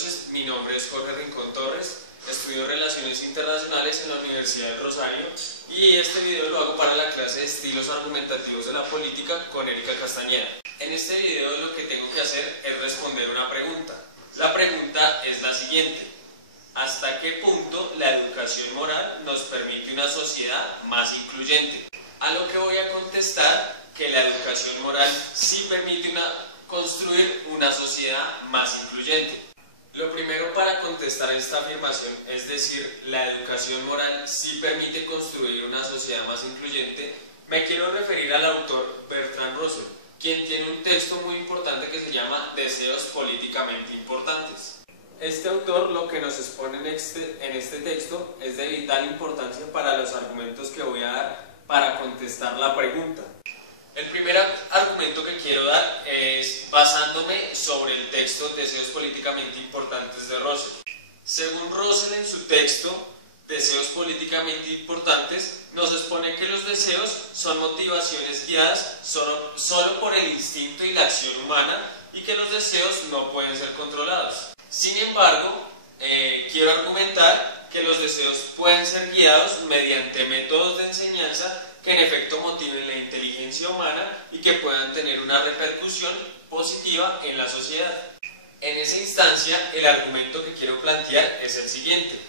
noches, mi nombre es Jorge Rincón Torres, estudio Relaciones Internacionales en la Universidad del Rosario y este video lo hago para la clase de Estilos Argumentativos de la Política con Erika Castañeda. En este video lo que tengo que hacer es responder una pregunta. La pregunta es la siguiente: ¿hasta qué punto la educación moral nos permite una sociedad más incluyente? A lo que voy a contestar que la educación moral sí permite construir una sociedad más incluyente. Lo primero para contestar esta afirmación, es decir, la educación moral sí permite construir una sociedad más incluyente, me quiero referir al autor Bertrand Russell, quien tiene un texto muy importante que se llama Deseos políticamente importantes. Este autor lo que nos expone en este texto es de vital importancia para los argumentos que voy a dar para contestar la pregunta. El primer argumento que quiero dar es basándome sobre el texto Deseos políticamente importantes de Russell. Según Russell, en su texto Deseos políticamente importantes, nos expone que los deseos son motivaciones guiadas solo por el instinto y la acción humana y que los deseos no pueden ser controlados. Sin embargo, quiero argumentar que los deseos pueden ser guiados mediante métodos de enseñanza que en efecto motiven la inteligencia humana y que puedan tener una repercusión positiva en la sociedad. En esa instancia, el argumento que quiero plantear es el siguiente.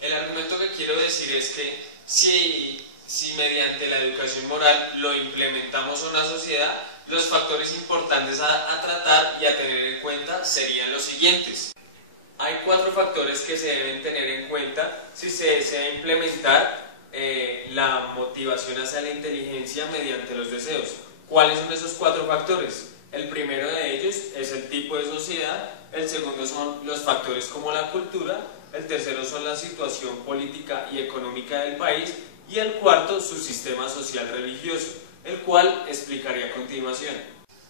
El argumento que quiero decir es que si mediante la educación moral lo implementamos en una sociedad, los factores importantes a tratar y a tener en cuenta serían los siguientes. Hay 4 factores que se deben tener en cuenta si se desea implementar la motivación hacia la inteligencia mediante los deseos. ¿Cuáles son esos 4 factores? El primero de ellos es el tipo de sociedad, el segundo son los factores como la cultura, el tercero son la situación política y económica del país y el cuarto su sistema social religioso, el cual explicaré a continuación.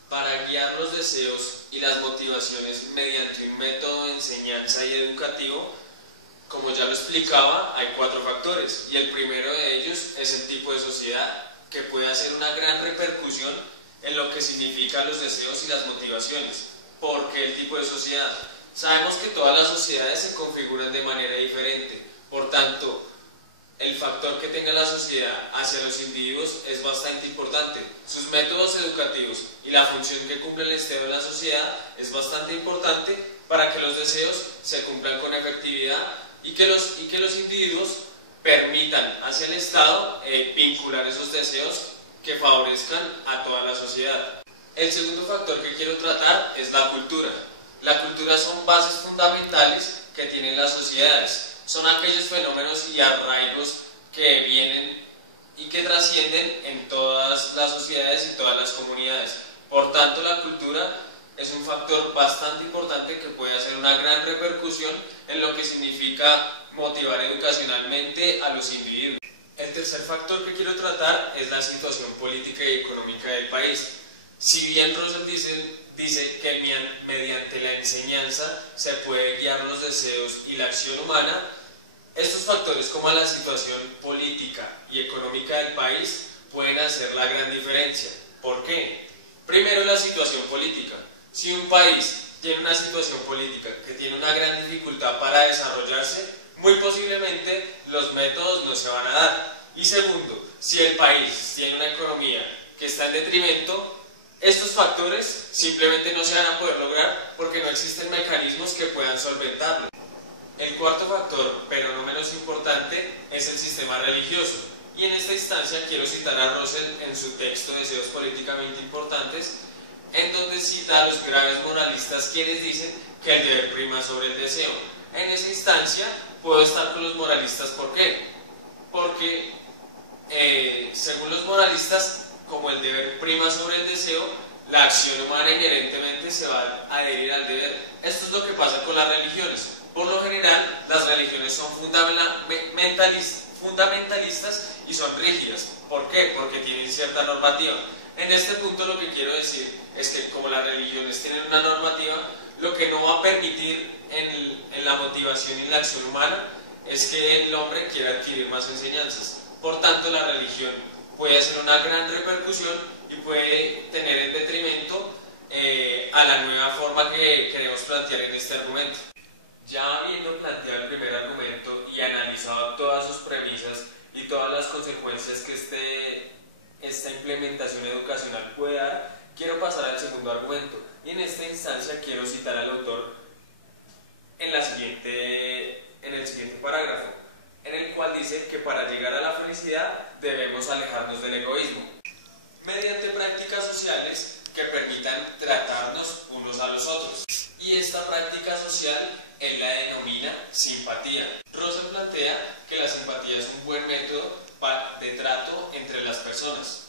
Para guiar los deseos y las motivaciones mediante un método de enseñanza y educativo, como ya lo explicaba, hay 4 factores y el primero de ellos es el tipo de sociedad, que puede hacer una gran repercusión en lo que significan los deseos y las motivaciones. ¿Por qué el tipo de sociedad? Sabemos que todas las sociedades se configuran de manera diferente, por tanto, el factor que tenga la sociedad hacia los individuos es bastante importante. Sus métodos educativos y la función que cumple el Estado en la sociedad es bastante importante para que los deseos se cumplan con efectividad y que los individuos permitan hacia el Estado vincular esos deseos que favorezcan a toda la sociedad. El segundo factor que quiero tratar es la cultura. La cultura son bases fundamentales que tienen las sociedades. Son aquellos fenómenos y arraigos que vienen y que trascienden en todas las sociedades y todas las comunidades. Por tanto, la cultura es un factor bastante importante que puede hacer una gran repercusión en lo que significa motivar educacionalmente a los individuos. El tercer factor que quiero tratar es la situación política y económica del país. Si bien Russell dice que mediante la enseñanza se puede guiar los deseos y la acción humana, estos factores como la situación política y económica del país pueden hacer la gran diferencia. ¿Por qué? Primero, la situación política. Si un país tiene una situación política que tiene una gran dificultad para desarrollarse, muy posiblemente los métodos no se van a dar. Y segundo, si el país tiene una economía que está en detrimento, estos factores simplemente no se van a poder lograr porque no existen mecanismos que puedan solventarlo. El cuarto factor, pero no menos importante, es el sistema religioso. Y en esta instancia quiero citar a Russell en su texto Deseos políticamente importantes, en donde cita a los graves moralistas quienes dicen que el deber prima sobre el deseo. En esa instancia puedo estar con los moralistas. ¿Por qué? Porque según los moralistas, como el deber prima sobre el deseo, la acción humana inherentemente se va a adherir al deber. Esto es lo que pasa con las religiones. Por lo general, las religiones son fundamentalistas y son rígidas. ¿Por qué? Porque tienen cierta normativa. En este punto lo que quiero decir es que como las religiones tienen una normativa, lo que no va a permitir en la motivación y en la acción humana es que el hombre quiera adquirir más enseñanzas. Por tanto, la religión puede hacer una gran repercusión y puede tener en detrimento a la nueva forma que queremos plantear en este argumento. Ya habiendo planteado el primer argumento y analizado todas sus premisas y todas las consecuencias que esta implementación educacional puede dar, quiero pasar al segundo argumento y en esta instancia quiero citar al autor en el siguiente parágrafo, en el cual dice que para llegar a la felicidad debemos alejarnos del egoísmo, mediante prácticas sociales que permitan tratarnos unos a los otros. Y esta práctica social él la denomina simpatía. Russell plantea que la simpatía es un buen método de trato entre las personas.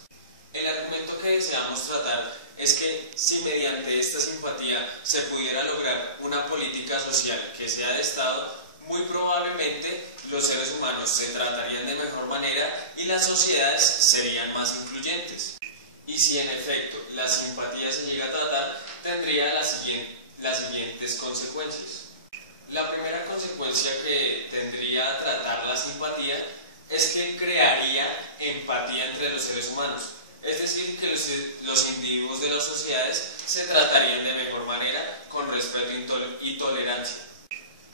El argumento que deseamos tratar es que si mediante esta simpatía se pudiera lograr una política social que sea de Estado, muy probablemente los seres humanos se tratarían de mejor manera y las sociedades serían más incluyentes. Y si en efecto la simpatía se llega a tratar, tendría las siguientes consecuencias. La primera consecuencia que tendría a tratar la simpatía es que crearía empatía entre los seres humanos. Es decir, que los individuos de las sociedades se tratarían de mejor manera, con respeto y tolerancia.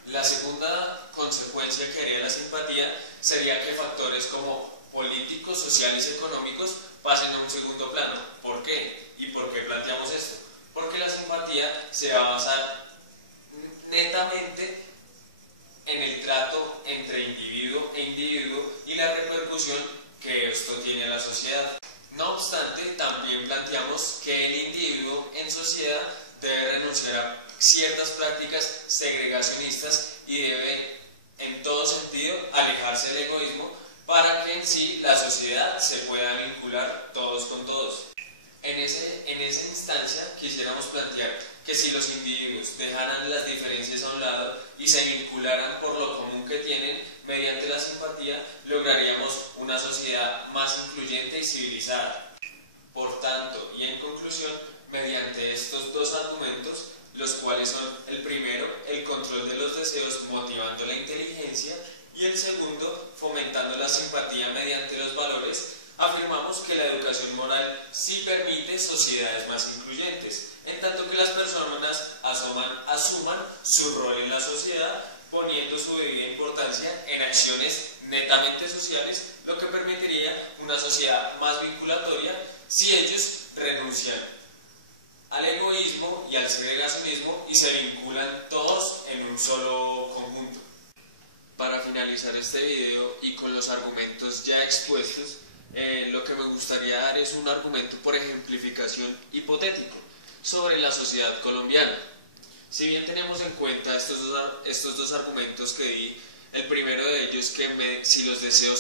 La segunda consecuencia que haría la simpatía sería que factores como políticos, sociales y económicos pasen a un segundo plano. ¿Por qué? ¿Y por qué planteamos esto? Porque la simpatía se va a basar netamente en el trato entre individuo e individuo y la repercusión que esto tiene a la sociedad. No obstante, también planteamos que el individuo en sociedad debe renunciar a ciertas prácticas segregacionistas y debe, en todo sentido, alejarse del egoísmo para que en sí la sociedad se pueda vincular todos con todos. En esa instancia quisiéramos plantear que si los individuos dejaran las diferencias a un lado y se vincularan por lo común que tienen, mediante la simpatía lograríamos una sociedad más incluyente y civilizada. Por tanto, y en conclusión, mediante estos dos argumentos, los cuales son el primero, el control de los deseos motivando la inteligencia, y el segundo, fomentando la simpatía mediante los valores, afirmamos que la educación moral sí permite sociedades más incluyentes, en tanto que las personas asuman su rol en la sociedad, poniendo su debida importancia en acciones netamente sociales, lo que permitiría una sociedad más vinculatoria si ellos renuncian al egoísmo y al segregacionismo y se vinculan todos en un solo conjunto. Para finalizar este video y con los argumentos ya expuestos, lo que me gustaría dar es un argumento por ejemplificación hipotético sobre la sociedad colombiana. Si bien tenemos en cuenta estos dos argumentos que di, el primero de ellos que si los deseos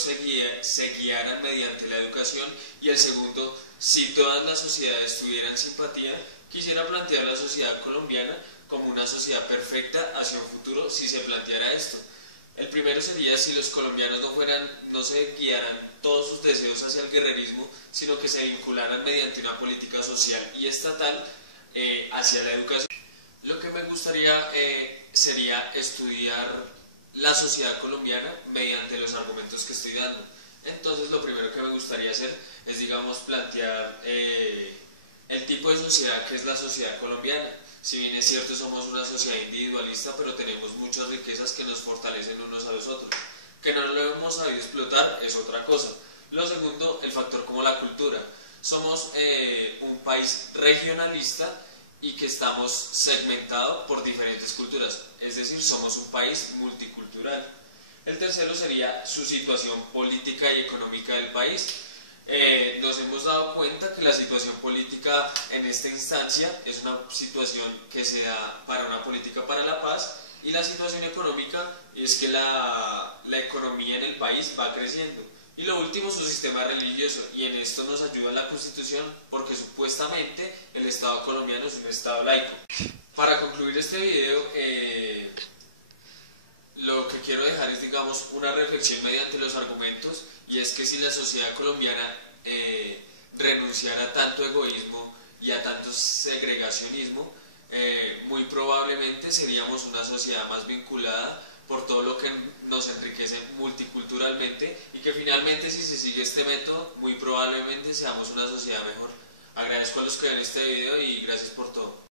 se guiaran mediante la educación, y el segundo, si todas las sociedades tuvieran simpatía, quisiera plantear la sociedad colombiana como una sociedad perfecta hacia un futuro si se planteara esto. El primero sería si los colombianos no se guiaran todos sus deseos hacia el guerrerismo, sino que se vincularan mediante una política social y estatal hacia la educación. Lo que me gustaría sería estudiar la sociedad colombiana mediante los argumentos que estoy dando. Entonces lo primero que me gustaría hacer es, digamos, plantear el tipo de sociedad que es la sociedad colombiana. Si bien es cierto, somos una sociedad individualista, pero tenemos muchas riquezas que nos fortalecen unos a los otros. Que no lo hemos sabido explotar es otra cosa. Lo segundo, el factor como la cultura. Somos un país regionalista y que estamos segmentados por diferentes culturas, es decir, somos un país multicultural. El tercero sería su situación política y económica del país. Nos hemos dado cuenta que la situación política en esta instancia es una situación que se da para una política para la paz, y la situación económica es que la economía en el país va creciendo. Y lo último, su sistema religioso, y en esto nos ayuda la Constitución porque supuestamente el Estado colombiano es un Estado laico. Para concluir este video, lo que quiero dejar es, digamos, una reflexión mediante los argumentos, y es que si la sociedad colombiana renunciara a tanto egoísmo y a tanto segregacionismo, muy probablemente seríamos una sociedad más vinculada por todo lo que nos enriquece multiculturalmente, y que finalmente, si se sigue este método, muy probablemente seamos una sociedad mejor. Agradezco a los que ven este video y gracias por todo.